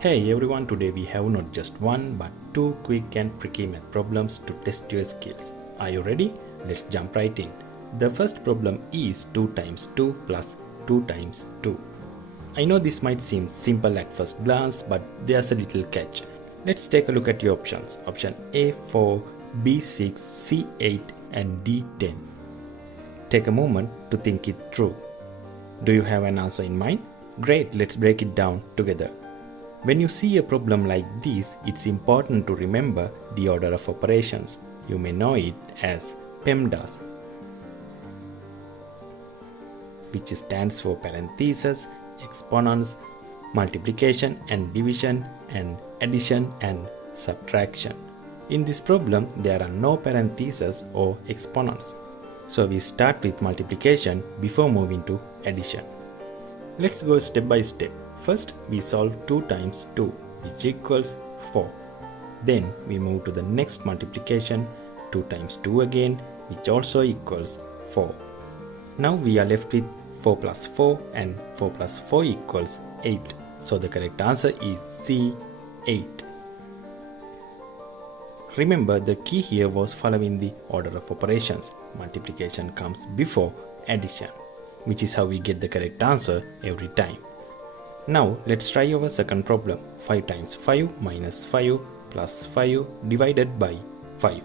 Hey everyone, today we have not just one but two quick and tricky math problems to test your skills. Are you ready? Let's jump right in. The first problem is 2 times 2 plus 2 times 2. I know this might seem simple at first glance, but there's a little catch. Let's take a look at your options. Option A 4, B 6, C 8 and D 10. Take a moment to think it through. Do you have an answer in mind? Great, let's break it down together. When you see a problem like this, it's important to remember the order of operations. You may know it as PEMDAS, which stands for parentheses, exponents, multiplication and division, and addition and subtraction. In this problem, there are no parentheses or exponents. So we start with multiplication before moving to addition. Let's go step by step. First, we solve 2 times 2, which equals 4. Then we move to the next multiplication, 2 times 2 again, which also equals 4. Now we are left with 4 plus 4, and 4 plus 4 equals 8. So the correct answer is C, 8. Remember, the key here was following the order of operations. Multiplication comes before addition, which is how we get the correct answer every time. Now let's try our second problem. 5 times 5 minus 5 plus 5 divided by 5.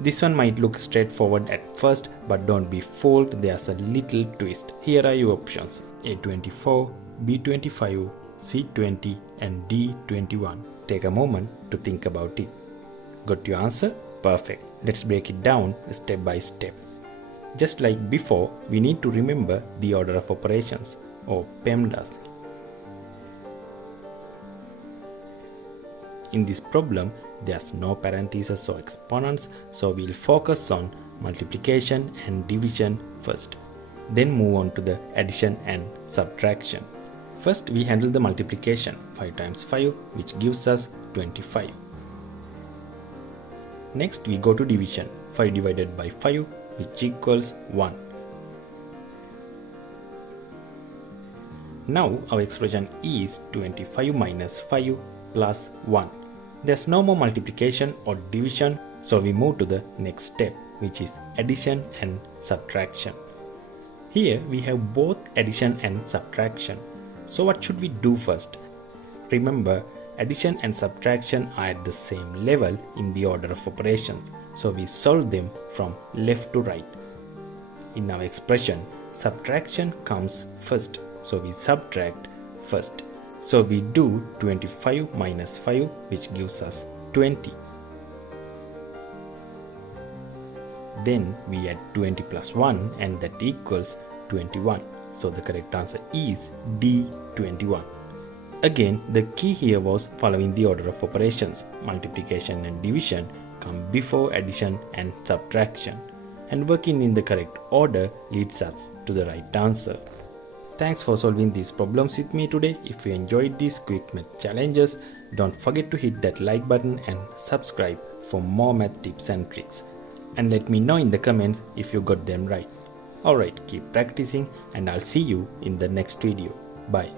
This one might look straightforward at first, but don't be fooled, there's a little twist. Here are your options: A24, B25, C20 and D21. Take a moment to think about it. Got your answer? Perfect. Let's break it down step by step. Just like before, we need to remember the order of operations, or PEMDAS. In this problem, there's no parentheses or exponents, so we'll focus on multiplication and division first. Then move on to the addition and subtraction. First, we handle the multiplication. 5 times 5, which gives us 25. Next, we go to division. 5 divided by 5, which equals 1. Now, our expression is 25 minus 5 plus 1. There's no more multiplication or division, so we move to the next step, which is addition and subtraction. Here we have both addition and subtraction. So what should we do first? Remember, addition and subtraction are at the same level in the order of operations, so we solve them from left to right. In our expression, subtraction comes first, so we subtract first. So we do 25 minus 5, which gives us 20. Then we add 20 plus 1, and that equals 21. So the correct answer is D, 21. Again, the key here was following the order of operations. Multiplication and division come before addition and subtraction, and working in the correct order leads us to the right answer. Thanks for solving these problems with me today. If you enjoyed these quick math challenges, don't forget to hit that like button and subscribe for more math tips and tricks. And let me know in the comments if you got them right. Alright, keep practicing and I'll see you in the next video. Bye.